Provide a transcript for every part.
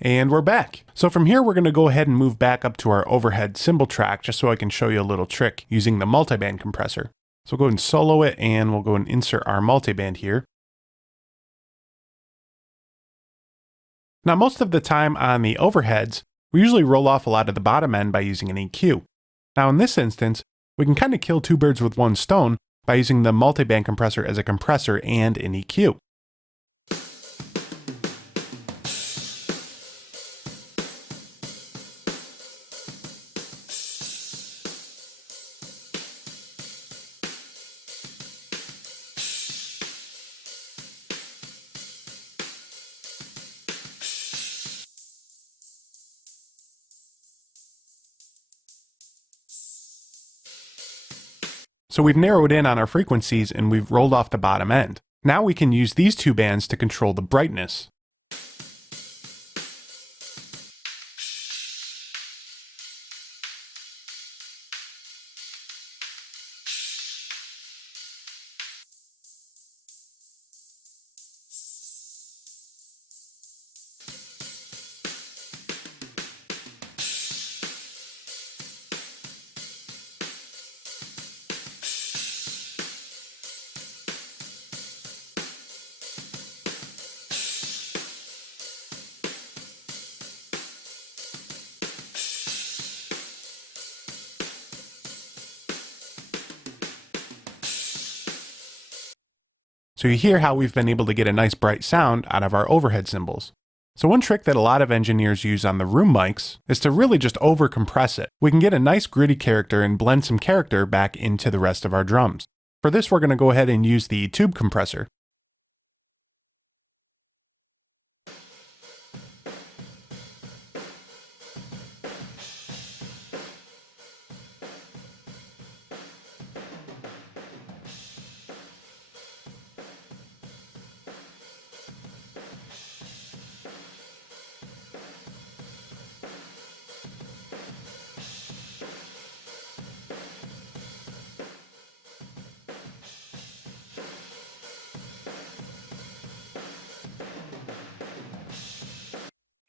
And we're back. So from here, we're going to go ahead and move back up to our overhead cymbal track just so I can show you a little trick using the multiband compressor. So we'll go ahead and solo it, and we'll go and insert our multiband here. Now, most of the time on the overheads, we usually roll off a lot of the bottom end by using an EQ. Now in this instance, we can kind of kill two birds with one stone by using the multiband compressor as a compressor and an EQ. So we've narrowed in on our frequencies and we've rolled off the bottom end. Now we can use these two bands to control the brightness. So you hear how we've been able to get a nice bright sound out of our overhead cymbals. So one trick that a lot of engineers use on the room mics is to really just over compress it. We can get a nice gritty character and blend some character back into the rest of our drums. For this, we're going to go ahead and use the tube compressor.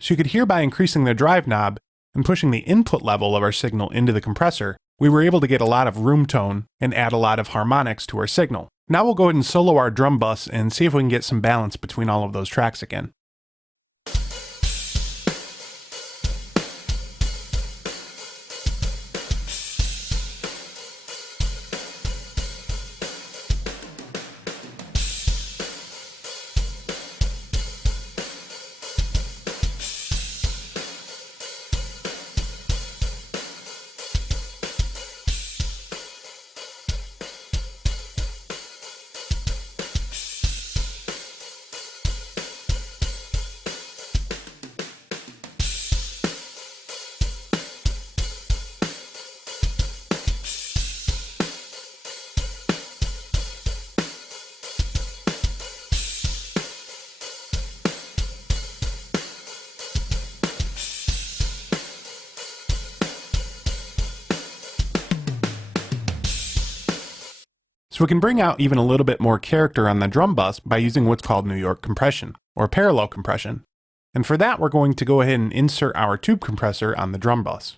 So you could hear by increasing the drive knob and pushing the input level of our signal into the compressor, we were able to get a lot of room tone and add a lot of harmonics to our signal. Now we'll go ahead and solo our drum bus and see if we can get some balance between all of those tracks again. So we can bring out even a little bit more character on the drum bus by using what's called New York compression, or parallel compression. And for that, we're going to go ahead and insert our tube compressor on the drum bus.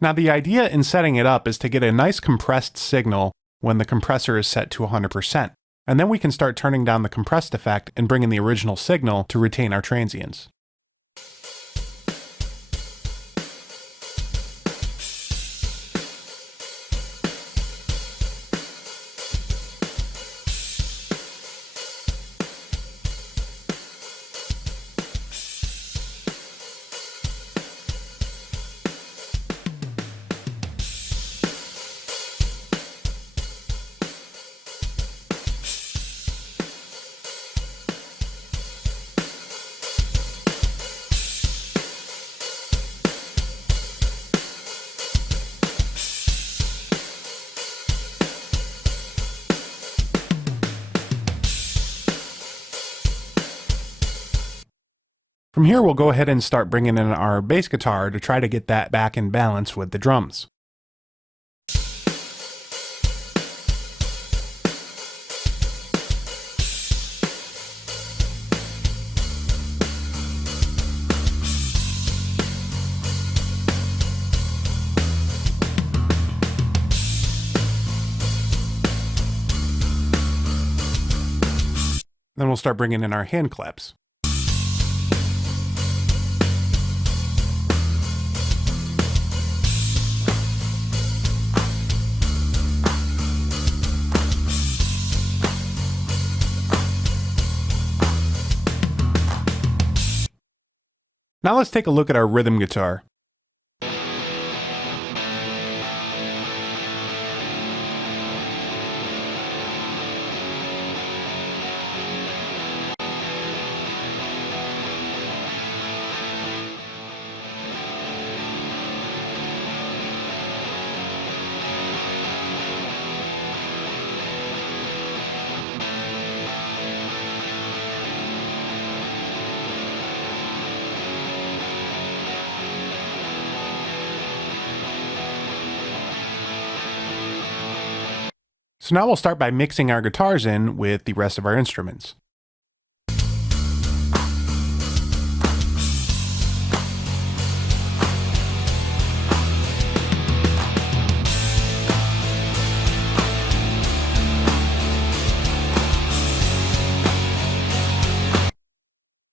Now the idea in setting it up is to get a nice compressed signal when the compressor is set to 100%. And then we can start turning down the compressed effect and bring in the original signal to retain our transients. From here, we'll go ahead and start bringing in our bass guitar to try to get that back in balance with the drums. Then we'll start bringing in our hand claps. Now let's take a look at our rhythm guitar. So now we'll start by mixing our guitars in with the rest of our instruments.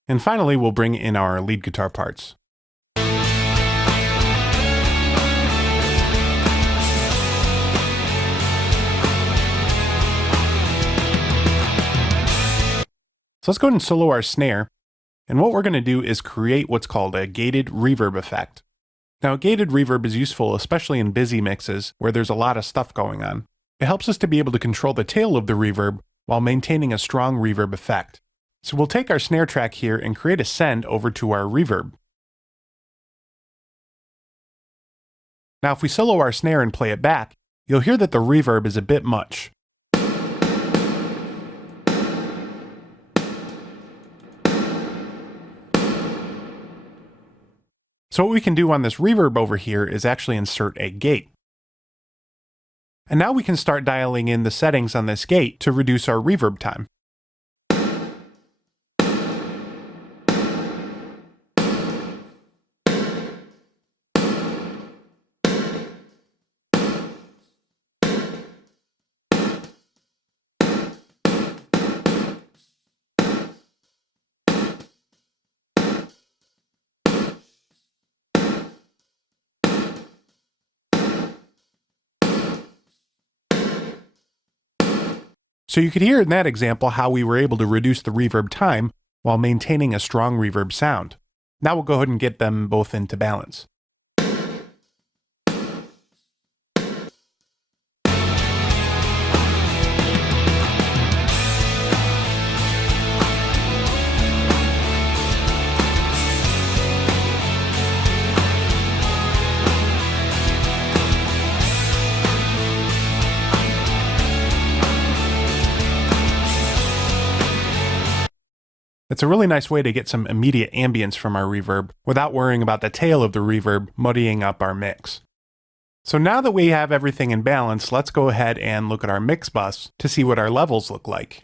And finally, we'll bring in our lead guitar parts. So let's go ahead and solo our snare. And what we're going to do is create what's called a gated reverb effect. Now, a gated reverb is useful, especially in busy mixes where there's a lot of stuff going on. It helps us to be able to control the tail of the reverb while maintaining a strong reverb effect. So we'll take our snare track here and create a send over to our reverb. Now, if we solo our snare and play it back, you'll hear that the reverb is a bit much. So what we can do on this reverb over here is actually insert a gate. And now we can start dialing in the settings on this gate to reduce our reverb time. So you could hear in that example how we were able to reduce the reverb time while maintaining a strong reverb sound. Now we'll go ahead and get them both into balance. It's a really nice way to get some immediate ambience from our reverb without worrying about the tail of the reverb muddying up our mix. So now that we have everything in balance, let's go ahead and look at our mix bus to see what our levels look like.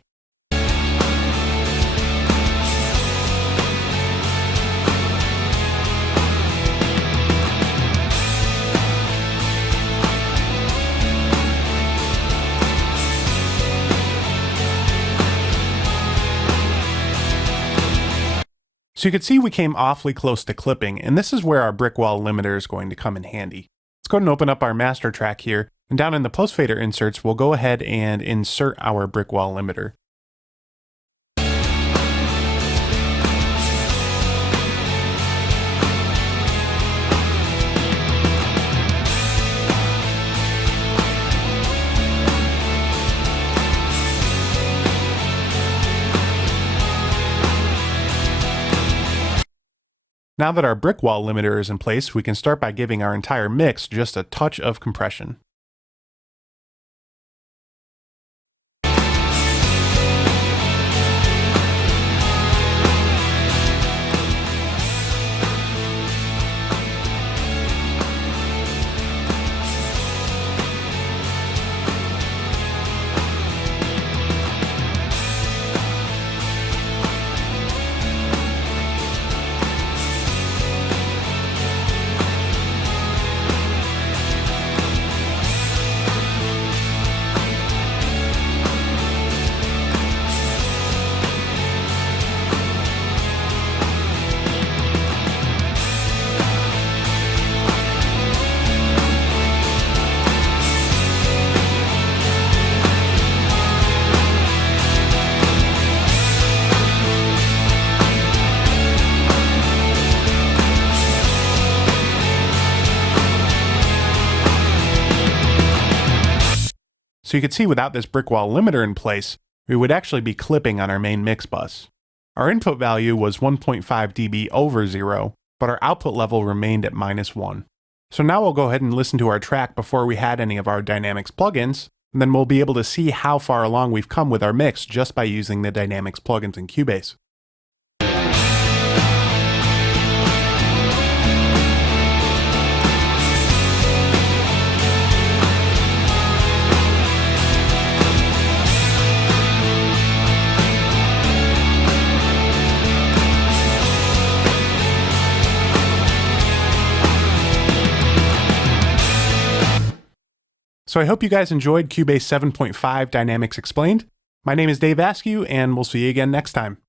So you can see we came awfully close to clipping, and this is where our brick wall limiter is going to come in handy. Let's go ahead and open up our master track here, and down in the post fader inserts, we'll go ahead and insert our brick wall limiter. Now that our brick wall limiter is in place, we can start by giving our entire mix just a touch of compression. So you can see without this brick wall limiter in place, we would actually be clipping on our main mix bus. Our input value was 1.5 dB over 0, but our output level remained at -1. So now we'll go ahead and listen to our track before we had any of our Dynamics plugins, and then we'll be able to see how far along we've come with our mix just by using the Dynamics plugins in Cubase. So I hope you guys enjoyed Cubase 7.5 Dynamics Explained. My name is Dave Askew, and we'll see you again next time.